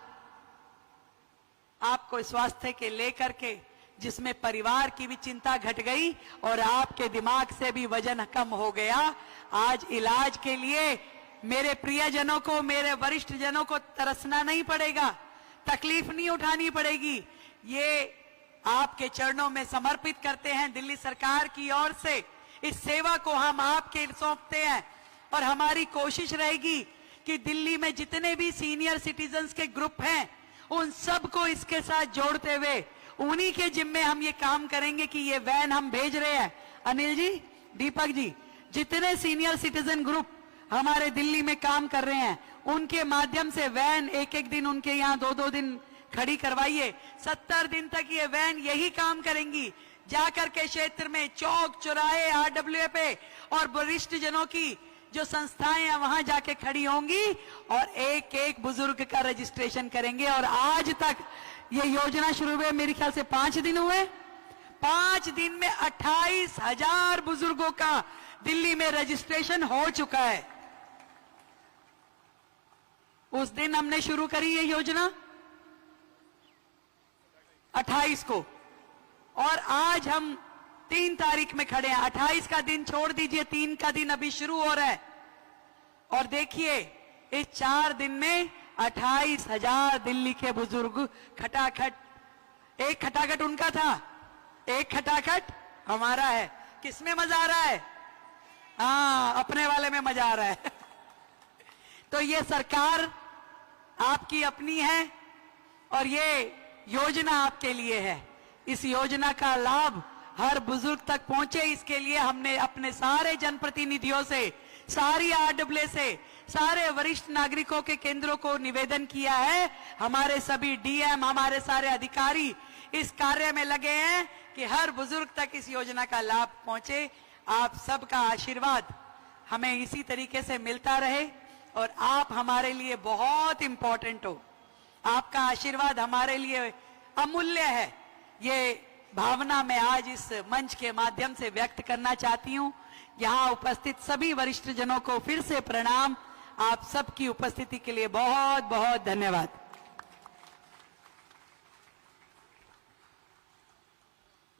आपको स्वास्थ्य के लेकर के, जिसमें परिवार की भी चिंता घट गई और आपके दिमाग से भी वजन कम हो गया। आज इलाज के लिए मेरे प्रियजनों को, मेरे वरिष्ठ जनों को तरसना नहीं पड़ेगा, तकलीफ नहीं उठानी पड़ेगी। ये आपके चरणों में समर्पित करते हैं। दिल्ली सरकार की ओर से इस सेवा को हम आपके सौंपते हैं और हमारी कोशिश रहेगी कि दिल्ली में जितने भी सीनियर सिटीजन्स के ग्रुप हैं, उन सबको इसके साथ जोड़ते हुए उन्हीं के जिम्मे हम ये काम करेंगे कि ये वैन हम भेज रहे हैं। अनिल जी, दीपक जी, जितने सीनियर सिटीजन ग्रुप हमारे दिल्ली में काम कर रहे हैं, उनके माध्यम से वैन एक एक दिन उनके यहाँ 2-2 दिन खड़ी करवाइए। 70 दिन तक ये वैन यही काम करेंगी, जाकर के क्षेत्र में चौक चौराहे RWA पे और वरिष्ठ जनों की जो संस्थाएं हैं वहां जाके खड़ी होंगी और एक एक बुजुर्ग का रजिस्ट्रेशन करेंगे। और आज तक ये योजना शुरू हुए मेरे ख्याल से 5 दिन हुए, 5 दिन में 28,000 बुजुर्गों का दिल्ली में रजिस्ट्रेशन हो चुका है। उस दिन हमने शुरू करी ये योजना 28 को, और आज हम 3 तारीख में खड़े हैं। 28 का दिन छोड़ दीजिए, 3 का दिन अभी शुरू हो रहा है, और देखिए इस 4 दिन में 28,000 दिल्ली के बुजुर्ग खटाखट, एक खटाखट उनका था, एक खटाखट हमारा है। किसमें मजा आ रहा है? हाँ, अपने वाले में मजा आ रहा है। तो ये सरकार आपकी अपनी है और ये योजना आपके लिए है। इस योजना का लाभ हर बुजुर्ग तक पहुंचे, इसके लिए हमने अपने सारे जनप्रतिनिधियों से, सारी आरडब्ल्यू से, सारे वरिष्ठ नागरिकों के केंद्रों को निवेदन किया है। हमारे सभी डीएम, हमारे सारे अधिकारी इस कार्य में लगे हैं कि हर बुजुर्ग तक इस योजना का लाभ पहुंचे। आप सबका आशीर्वाद हमें इसी तरीके से मिलता रहे और आप हमारे लिए बहुत इंपॉर्टेंट हो। आपका आशीर्वाद हमारे लिए अमूल्य है। ये भावना मैं आज इस मंच के माध्यम से व्यक्त करना चाहती हूं। यहां उपस्थित सभी वरिष्ठ जनों को फिर से प्रणाम। आप सबकी उपस्थिति के लिए बहुत बहुत धन्यवाद।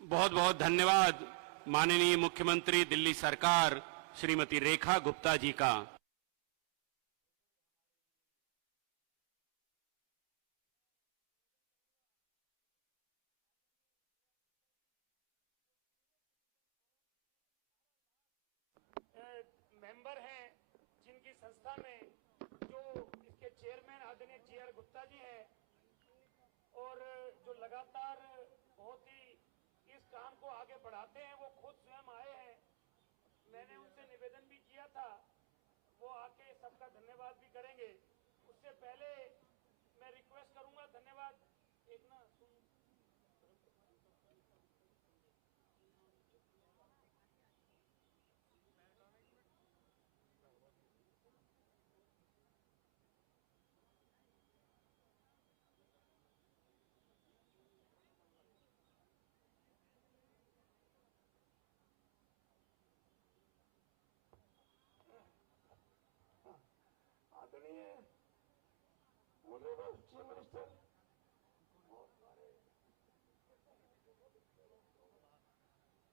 बहुत बहुत धन्यवाद माननीय मुख्यमंत्री दिल्ली सरकार श्रीमती रेखा गुप्ता जी का। मेंबर हैं जिनकी संस्था में जो इसके चेयरमैन आदरणीय जीआर गुप्ता जी हैं, और जो लगातार बहुत ही इस काम को आगे बढ़ाते हैं, वो खुद स्वयं आए हैं। मैंने उनसे निवेदन भी किया था, वो आके सबका धन्यवाद भी करेंगे। उससे पहले मैं रिक्वेस्ट करूंगा, धन्यवाद एक ना सुन, आदरणीय ऑनरेबल चीफ मिनिस्टर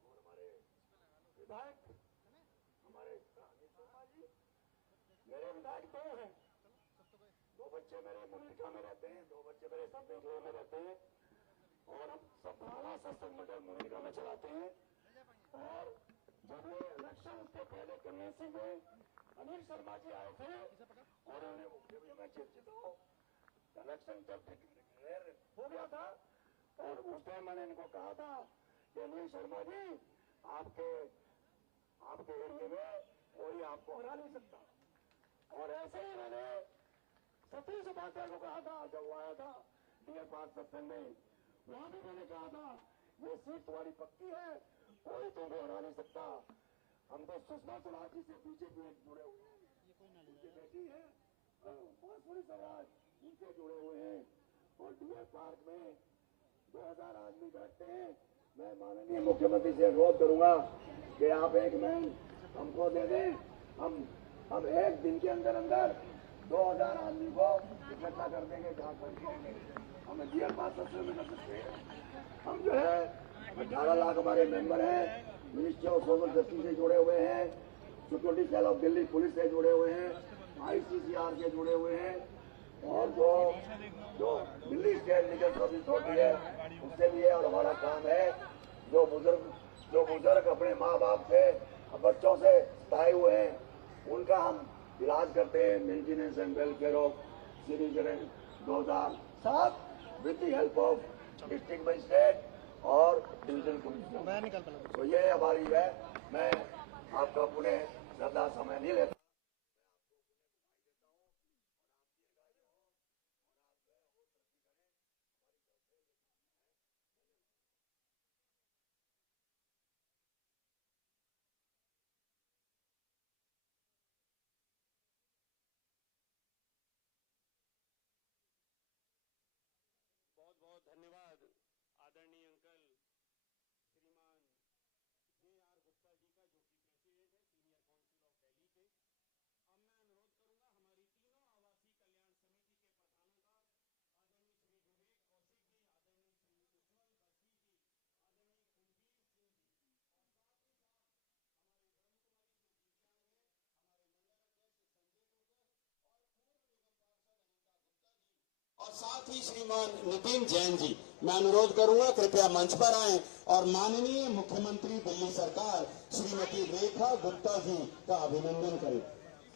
और हमारे विधायक, हमारे अनिल शर्मा जी, मेरे विधायक 2 हैं, 2 बच्चे मेरे मुनीरका में रहते हैं, 2 बच्चे मेरे सब बेंगलुरु में रहते हैं, और हम सब भाला सत्संग मंडल मुनीरका में चलाते हैं। और जब ये इलेक्शन के पहले कन्वेंसी में अनिल शर्मा जी आए थे और उन्होंने मैं चिंतित हूँ, इलेक्शन जब डिक्लेयर हो गया था और उस टाइम मैंने इनको कहा था कि अनिल शर्मा जी आपके एरिया में कोई आपको हरा नहीं सकता। और ऐसे ही मैंने सतीश उपाध्याय को कहा था जब वो आया था डीएम पार्क सत्संग में, वहां भी मैंने कहा था ये सीट तुम्हारी पक्की है, कोई तुम्हें हरा नहीं सकता। हम तो सुषमा स्वराज जी से बीजेपी में जुड़े हुए हैं, उनकी बेटी है बांसुरी स्वराज, उनसे जुड़े हुए हैं। और डीएम पार्क में 2000 आदमी बैठते हैं। मैं माननीय मुख्यमंत्री से अनुरोध करूंगा कि आप एक मैन हमको दे दें, हम एक दिन के अंदर 2000 आदमी को इकट्ठा कर देंगे। जहाँ पर हमें डीएम पार्क में कर सकते हैं। हम जो है 18 लाख हमारे मेंबर हैं, मिनिस्ट्री ऑफ सोशल जस्टिस से जुड़े हुए हैं, security cell of Delhi police से जुड़े हुए हैं, आईसीसीआर से जुड़े हुए हैं, और जो Delhi state legal service authority है उससे भी है। और हमारा काम है जो बुजुर्ग अपने माँ बाप से, बच्चों से सताए हुए हैं, उनका हम इलाज करते हैं। Maintenance and welfare of senior 2007 with the help of district magistrate और डिवीजन कमिश्नर। तो ये हमारी है। मैं आपका पुनः ज्यादा समय नहीं लेता। बहुत बहुत धन्यवाद आदरणीय अंकल। और साथ ही श्रीमान नितिन जैन जी, मैं अनुरोध करूंगा कृपया मंच पर आएं और माननीय मुख्यमंत्री दिल्ली सरकार श्रीमती रेखा गुप्ता जी का अभिनंदन करें।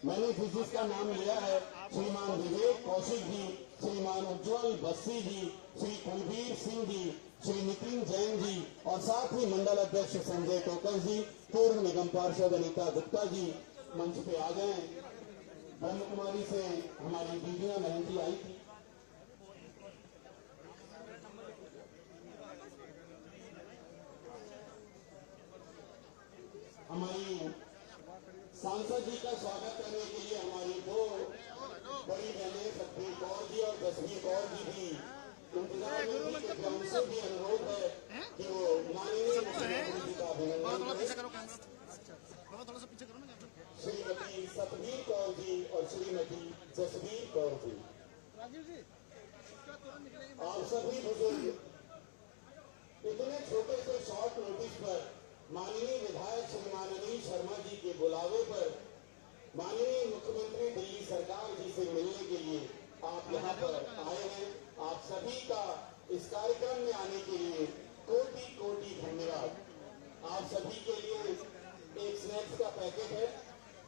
मैंने जिसका नाम लिया है श्रीमान विवेक कौशिक जी, श्रीमान उज्जवल बस्सी जी, श्री कुलबीर सिंह जी, श्री नितिन जैन जी और साथ ही मंडल अध्यक्ष संजय टोकर जी, पूर्व निगम पार्षद अनीता गुप्ता जी मंच पे आ जाएं। ब्रह्म कुमारी से हमारी दीदियां बहन जी आई थी। हमारी सांसद जी का स्वागत करने के लिए हमारी दो बड़ी बहनें सतबीर कौर जी और जसवीर कौर जी भी इंतजार में थी, क्योंकि उनसे भी अनुरोध है कि वो माननीय मुख्यमंत्री जी का अभिनंदन करें। श्रीमती सतबीर कौर जी और श्रीमती जसवीर कौर जी, आप सभी बुजुर्ग इतने छोटे से शॉर्ट नोटिस पर माननीय विधायक श्रीमान अनिल शर्मा जी के बुलावे पर माननीय मुख्यमंत्री दिल्ली सरकार जी से मिलने के लिए आप यहाँ पर आए हैं। आप सभी का इस कार्यक्रम में आने के लिए कोटि कोटि धन्यवाद। आप सभी के लिए एक स्नैक्स का पैकेट है,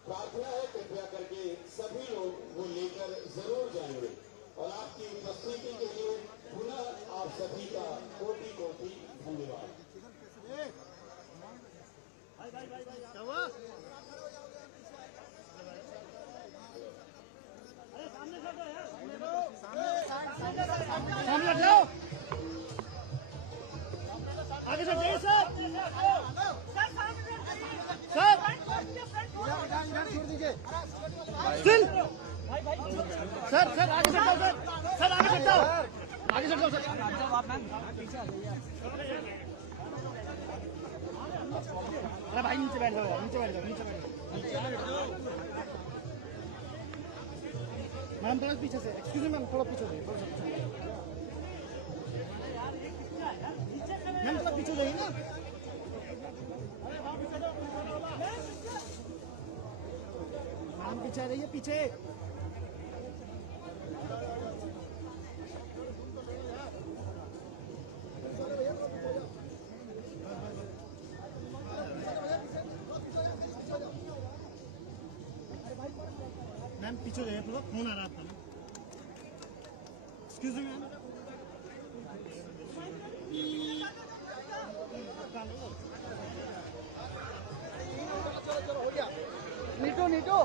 प्रार्थना है कृपया करके सभी लोग वो लेकर जरूर जाएंगे और आपकी उपस्थिति के लिए पुनः आप सभी का कोटि कोटि धन्यवाद। सामने जाओ, आगे से जाइए सर, सर आगे से जाओ सर आगे से जाओ, आगे से जाओ सर। अरे भाई नीचे बैठ जाओ, नीचे बैठ जाओ, नीचे बैठ जाओ। मैम थोड़ा पीछे से, एक्सक्यूज मी मैम, थोड़ा पीछे से, मैम थोड़ा पीछे जाइए ना। मैम पीछे रहिए, पीछे। मैम पीछे जाइए, थोड़ा फोन आ रहा था। Excuse me ma'am. चलो हो गया। नीटू नीटू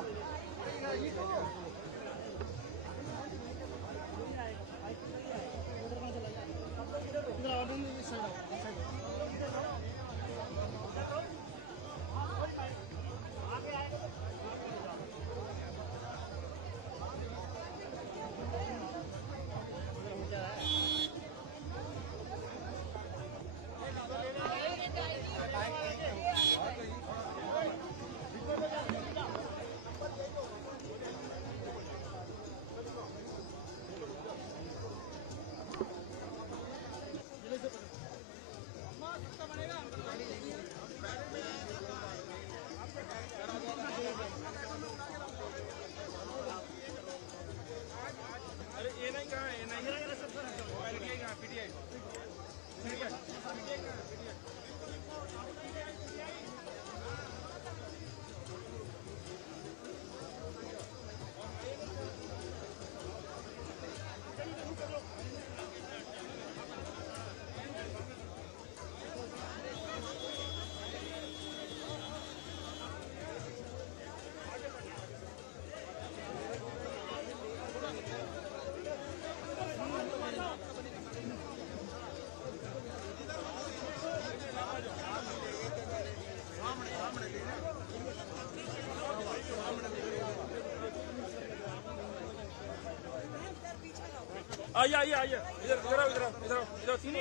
आइए आइए आइए, इधर इधर आओ, इधर आओ, इधर आओ, इधर तीनों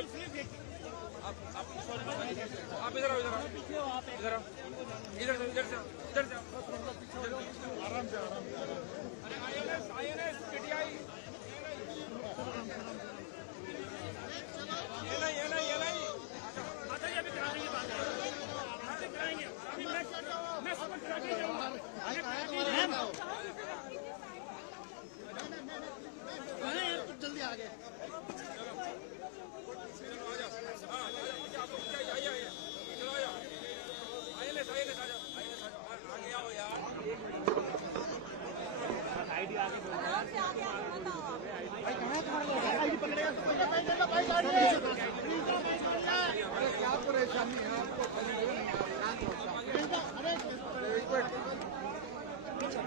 आप इधर आओ, इधर आओ, इधर आओ, इधर से इधर से इधर से आराम से आराम से। अरे आईएनएस पीटीआई ये नहीं आता ही अभी करा देंगे, बात कराएंगे अभी। मैं समझ करा के जाऊंगा। जल्दी आ गए।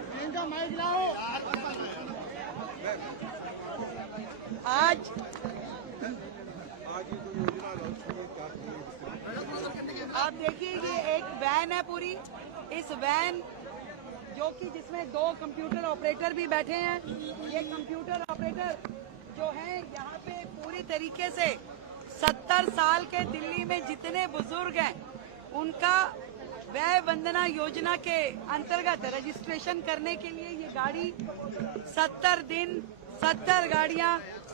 प्रियंका माइक लाओ। आज आप देखिए ये एक वैन है पूरी। इस वैन जो कि जिसमें 2 कंप्यूटर ऑपरेटर भी बैठे हैं। ये कंप्यूटर ऑपरेटर जो हैं यहाँ पे पूरी तरीके से 70 साल के दिल्ली में जितने बुजुर्ग हैं उनका वय वंदना योजना के अंतर्गत रजिस्ट्रेशन करने के लिए ये गाड़ी 70 दिन 70 गाड़ियां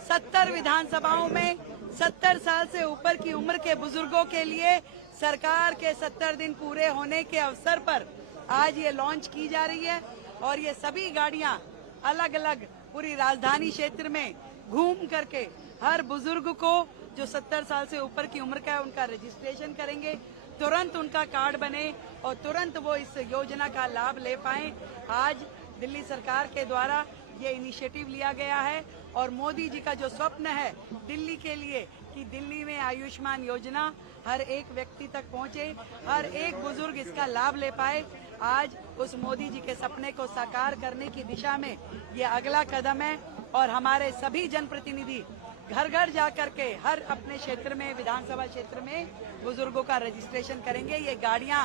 70 विधानसभाओं में 70 साल से ऊपर की उम्र के बुजुर्गों के लिए सरकार के 70 दिन पूरे होने के अवसर पर आज ये लॉन्च की जा रही है। और ये सभी गाड़ियां अलग अलग पूरी राजधानी क्षेत्र में घूम करके हर बुजुर्ग को जो 70 साल से ऊपर की उम्र का है उनका रजिस्ट्रेशन करेंगे, तुरंत उनका कार्ड बने और तुरंत वो इस योजना का लाभ ले पाएं। आज दिल्ली सरकार के द्वारा ये इनिशिएटिव लिया गया है और मोदी जी का जो स्वप्न है दिल्ली के लिए कि दिल्ली में आयुष्मान योजना हर एक व्यक्ति तक पहुंचे, हर एक बुजुर्ग इसका लाभ ले पाए, आज उस मोदी जी के सपने को साकार करने की दिशा में ये अगला कदम है। और हमारे सभी जनप्रतिनिधि घर घर जाकर के हर अपने क्षेत्र में विधानसभा क्षेत्र में बुजुर्गों का रजिस्ट्रेशन करेंगे। ये गाड़ियां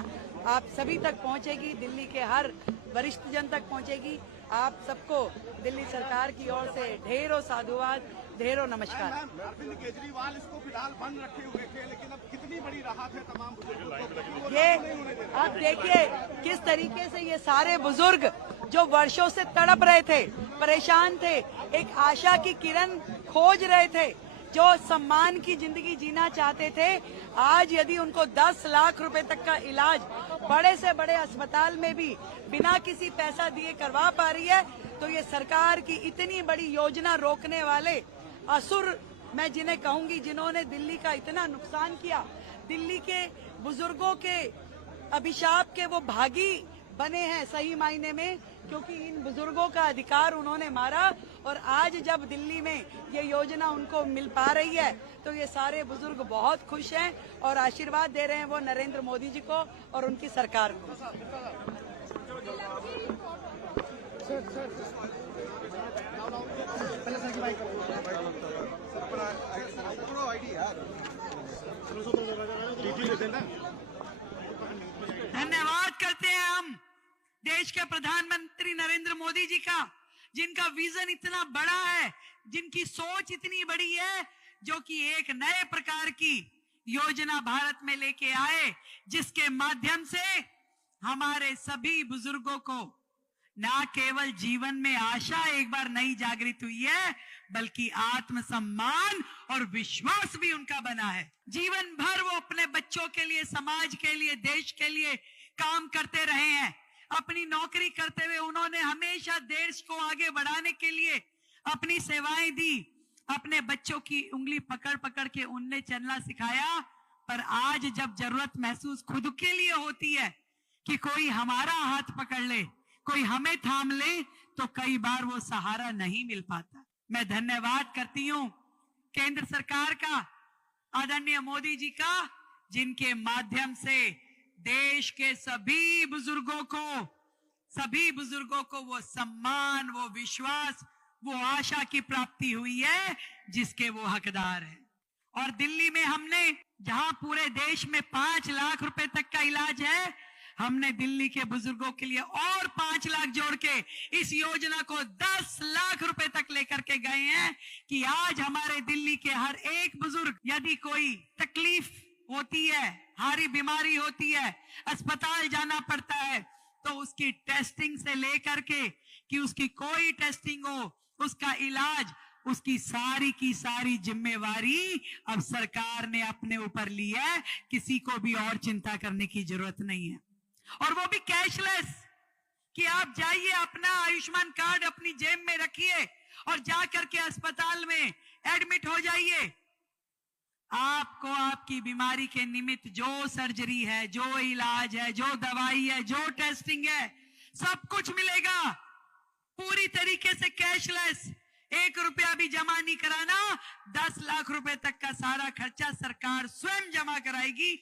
आप सभी तक पहुंचेगी, दिल्ली के हर वरिष्ठ जन तक पहुंचेगी। आप सबको दिल्ली सरकार की ओर से ढेरों साधुवाद, ढेरों नमस्कार। अरविंद केजरीवाल इसको फिलहाल बंद रखे हुए थे, लेकिन अब कितनी बड़ी राहत है तमाम बुजुर्गों को। ये आप देखिए किस तरीके से ये सारे बुजुर्ग जो वर्षों से तड़प रहे थे, परेशान थे, एक आशा की किरण खोज रहे थे, जो सम्मान की जिंदगी जीना चाहते थे, आज यदि उनको 10 लाख रुपए तक का इलाज बड़े से बड़े अस्पताल में भी बिना किसी पैसा दिए करवा पा रही है, तो ये सरकार की इतनी बड़ी योजना रोकने वाले असुर मैं जिन्हें कहूंगी, जिन्होंने दिल्ली का इतना नुकसान किया, दिल्ली के बुजुर्गों के अभिशाप के वो भागी बने हैं सही मायने में, क्योंकि इन बुजुर्गों का अधिकार उन्होंने मारा। और आज जब दिल्ली में ये योजना उनको मिल पा रही है तो ये सारे बुजुर्ग बहुत खुश हैं और आशीर्वाद दे रहे हैं वो नरेंद्र मोदी जी को और उनकी सरकार को। धन्यवाद करते हैं हम देश के प्रधानमंत्री नरेंद्र मोदी जी का, जिनका विजन इतना बड़ा है, जिनकी सोच इतनी बड़ी है, जो कि एक नए प्रकार की योजना भारत में लेके आए, जिसके माध्यम से हमारे सभी बुजुर्गों को ना केवल जीवन में आशा एक बार नई जागृत हुई है, बल्कि आत्मसम्मान और विश्वास भी उनका बना है। जीवन भर वो अपने बच्चों के लिए, समाज के लिए, देश के लिए काम करते रहे हैं। अपनी नौकरी करते हुए उन्होंने हमेशा देश को आगे बढ़ाने के लिए अपनी सेवाएं दी। अपने बच्चों की उंगली पकड़ पकड़ के उनने चलना सिखाया। पर आज जब जरूरत महसूस खुद के लिए होती है कि कोई हमारा हाथ पकड़ ले, कोई हमें थाम ले, तो कई बार वो सहारा नहीं मिल पाता। मैं धन्यवाद करती हूं केंद्र सरकार का, आदरणीय मोदी जी का, जिनके माध्यम से देश के सभी बुजुर्गों को वो सम्मान, वो विश्वास, वो आशा की प्राप्ति हुई है जिसके वो हकदार हैं। और दिल्ली में हमने, जहां पूरे देश में 5 लाख रुपए तक का इलाज है, हमने दिल्ली के बुजुर्गों के लिए और 5 लाख जोड़ के इस योजना को 10 लाख रुपए तक लेकर के गए हैं कि आज हमारे दिल्ली के हर एक बुजुर्ग, यदि कोई तकलीफ होती है, भारी बीमारी होती है, अस्पताल जाना पड़ता है, तो उसकी टेस्टिंग से लेकर के कि उसकी कोई टेस्टिंग हो, उसका इलाज, उसकी सारी की सारी जिम्मेवारी अब सरकार ने अपने ऊपर ली है। किसी को भी और चिंता करने की जरूरत नहीं है, और वो भी कैशलेस, कि आप जाइए, अपना आयुष्मान कार्ड अपनी जेब में रखिए और जाकर के अस्पताल में एडमिट हो जाइए। आपको आपकी बीमारी के निमित्त जो सर्जरी है, जो इलाज है, जो दवाई है, जो टेस्टिंग है, सब कुछ मिलेगा पूरी तरीके से कैशलेस। 1 रुपया भी जमा नहीं कराना, 10 लाख रुपए तक का सारा खर्चा सरकार स्वयं जमा कराएगी।